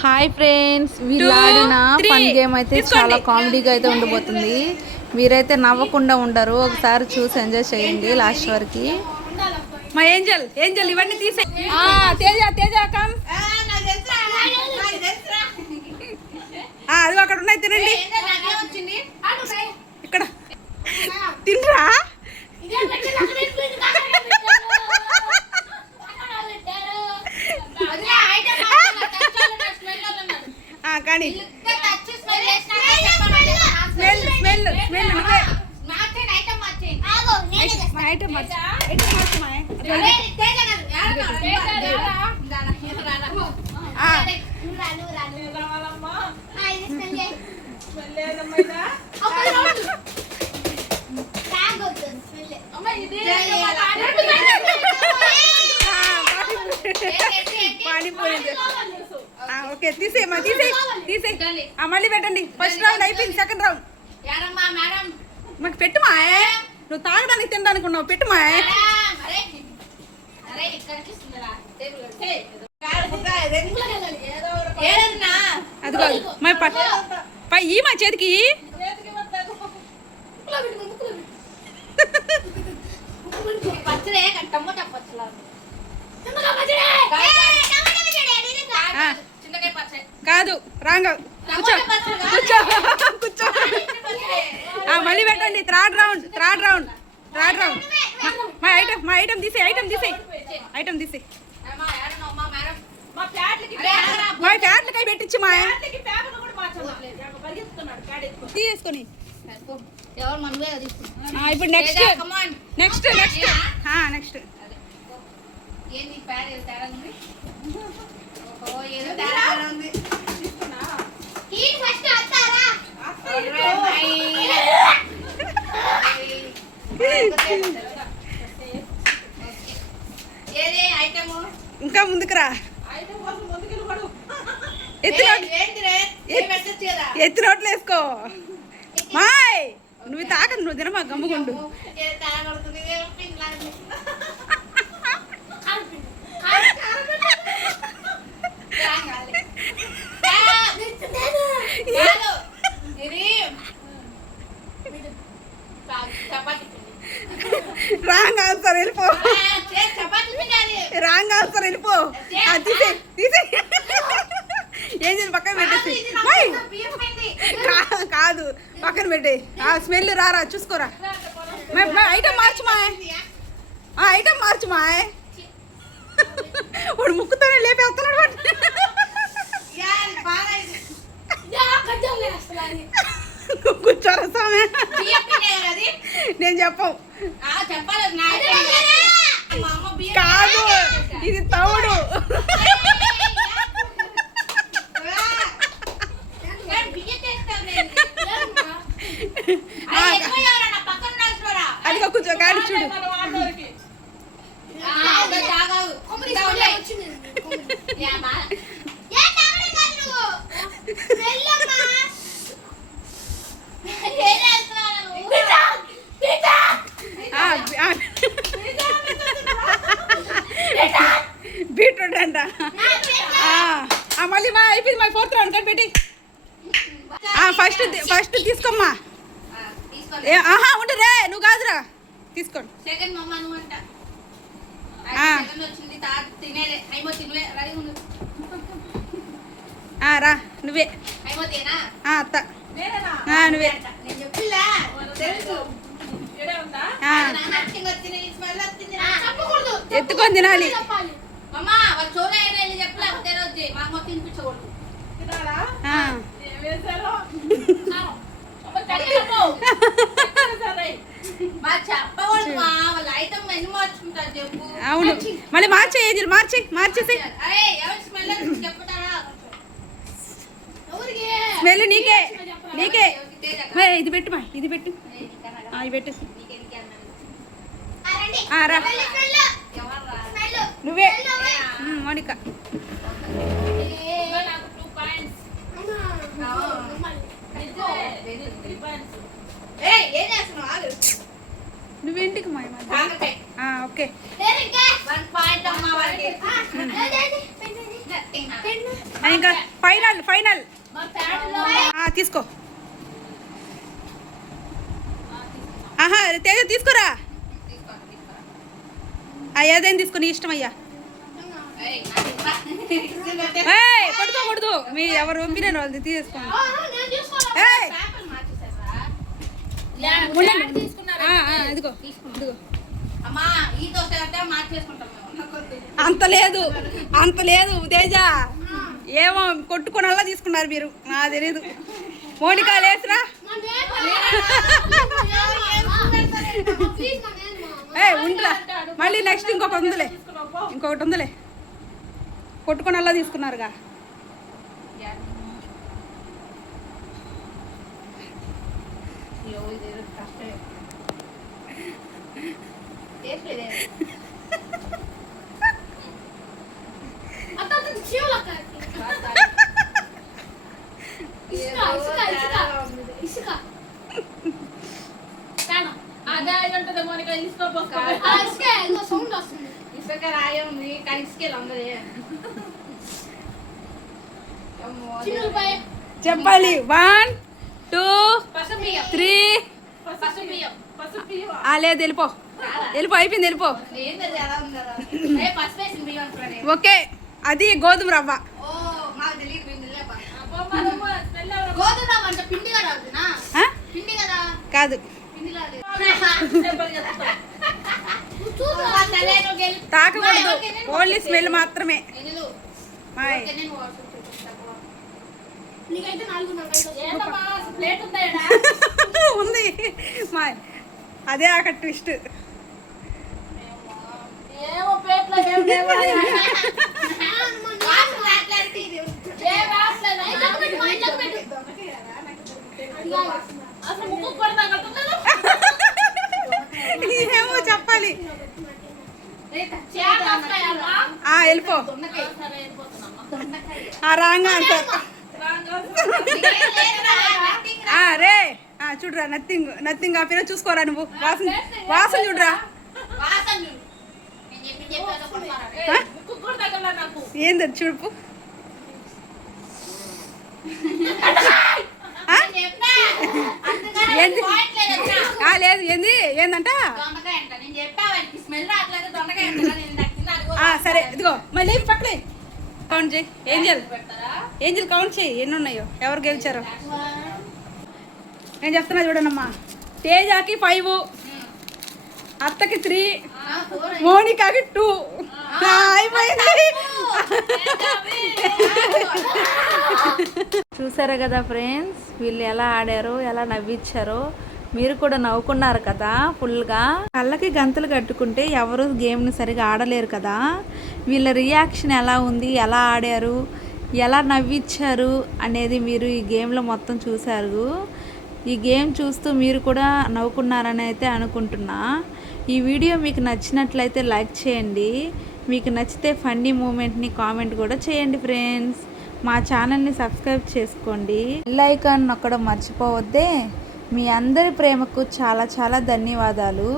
Hi friends, వీళ్ళు ఆడిన fun game అయితే చాలా కామెడీగా అయితే ఉండబోతుంది. మీరైతే నవ్వకుండా ఉండరు. ఒకసారి చూసి ఎంజాయ్ చేయండి లాస్ట్ వరకు. మా ఏంజల్ ఏంజల్ ఇవన్నీ తీసే తేజ తేజ కమ్ అది అక్కడ ఉన్నాయి, తినండి. ఇక్కడ తినరా? కానీ స్మెల్ స్మెల్ స్మెల్ నువ్వే ఐటమ్ మార్చు పానీపూరి. ఓకే తీసేయమ్మా, తీసే మళ్ళీ పెట్టండి. ఫస్ట్ రౌండ్ అయిపోయింది, సెకండ్ రౌండ్ మాకు పెట్టుమా. నువ్వు తాగడానికి తినడానికి ఉన్నావు, పెట్టుమా. అది కాదు మా పై ఈ మా చేతికి కాదు రాంగ కూర్చో కూర్చో కూర్చో. మళ్ళీ పెట్టండి. థర్డ్ రౌండ్ మా ఐటమ్ తీసే మా ప్యాట్లకై పెట్టించి మా తీసుకొని ఇప్పుడు నెక్స్ట్ ఇంకా ముందుకురా. ఎత్తి నోట్లు వేసుకో. మాయ్ నువ్వు తాకదు, నువ్వు తినమా గమ్ముగుండు. రాంగ్ ఆన్సర్ వెళ్ళిపో. రాంగ్ ఆన్సర్ వెళ్ళిపో. తీసే ఏం చేసి పక్కన పెట్టేసి కాదు పక్కన పెట్టే. స్మెల్ రారా చూసుకోరా. ఐటమ్ మార్చుమా. వాడు ముక్కుతోనే లేపి వస్తున్నాడు. కూర్చోరా స్వామి, నేను చెప్పం కాదు, ఇది తవుడు. అదిగో కూర్చో, గాడి చూడు. బీట్రూట్ అంట. మళ్ళీ అయిపోయింది మా ఫోర్త్ రౌండ్ కానీ పెట్టి. ఫస్ట్ తీసుకోమ్మా. ఉండరే, నువ్వు కాదురా, తీసుకోండి. రా నువ్వే అత్త, నువ్వే ఎత్తుకొని తినాలి. అవును, మళ్ళీ మార్చేసి స్మెల్ నీకే. ఇది పెట్టుమా, ఇది పెట్టు. రా నువ్వే మౌనిక. నువ్వేంటికి మా ఓకే ఇంకా ఫైనల్ ఫైనల్ తీసుకో. ఆహా తేజ తీసుకోరా. ఏదైనా తీసుకో, నీ ఇష్టం అయ్యా. పట్టుకోకూడదు, మీ ఎవరు పంపిన వాళ్ళది తీసుకోండి. ఇదిగో ఇదిగో. అంత లేదు అంత లేదు తేజ, ఏమో కొట్టుకునేలా తీసుకున్నారు మీరు, నాకు తెలీదు. మోనికా లేసురా. ఉండరా, మళ్ళీ నెక్స్ట్ ఇంకొకటి ఉందిలే కొట్టుకునేలా తీసుకున్నారుగా. చెప్పాలి. 1 2 3. లేదు వెళ్ళిపో, అయిపోయింది, వెళ్ళిపో. ఓకే, అది గోధుమ రవ్వ. కాదు, తాకకూడదు, ఓన్లీ స్మెల్ మాత్రమే. ఉంది అదే అక్కడ ట్విస్ట్. ఏమో చెప్పాలి. వెళ్ళిపో. Wrong answer. రే చూడరా, నథింగ్ ఆ పేరు చూసుకోరా నువ్వు. వాసన చూడరా. ఏంది చూడుపు. లేదు ఏందంట. సరే ఇదిగో మళ్ళీ పక్కనే కౌంట్ చేయి. ఏంజల్ కౌంట్ చేయి, ఎన్ని ఉన్నాయో, ఎవరు గెలిచారో. నేను చెప్తున్నా చూడనమ్మా. తేజాకి 5, అత్తకి 3, మోనికాకి 2. అయిపోయింది. చూసారా కదా ఫ్రెండ్స్, వీళ్ళు ఎలా ఆడారో, ఎలా నవ్వించారో. మీరు కూడా నవ్వుకున్నారు కదా ఫుల్గా. కళ్ళకి గంతలు కట్టుకుంటే ఎవరు గేమ్ని సరిగా ఆడలేరు కదా. వీళ్ళ రియాక్షన్ ఎలా ఉంది, ఎలా ఆడారు, ఎలా నవ్వించారు అనేది మీరు ఈ గేమ్లో మొత్తం చూశారు. ఈ గేమ్ చూస్తూ మీరు కూడా నవ్వుకున్నారని అయితే అనుకుంటున్నా. ఈ వీడియో మీకు నచ్చినట్లయితే లైక్ చేయండి. మీకు నచ్చితే ఫన్నీ మూమెంట్ని కామెంట్ కూడా చేయండి ఫ్రెండ్స్. మా ఛానల్ని సబ్స్క్రైబ్ చేసుకోండి. బెల్ ఐకాన్ నొక్కడం మర్చిపోవద్దే. మీ అందరి ప్రేమకు చాలా చాలా ధన్యవాదాలు.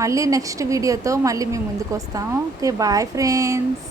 మళ్ళీ నెక్స్ట్ వీడియోతో మళ్ళీ మీ ముందుకు వస్తాం. Okay, bye friends.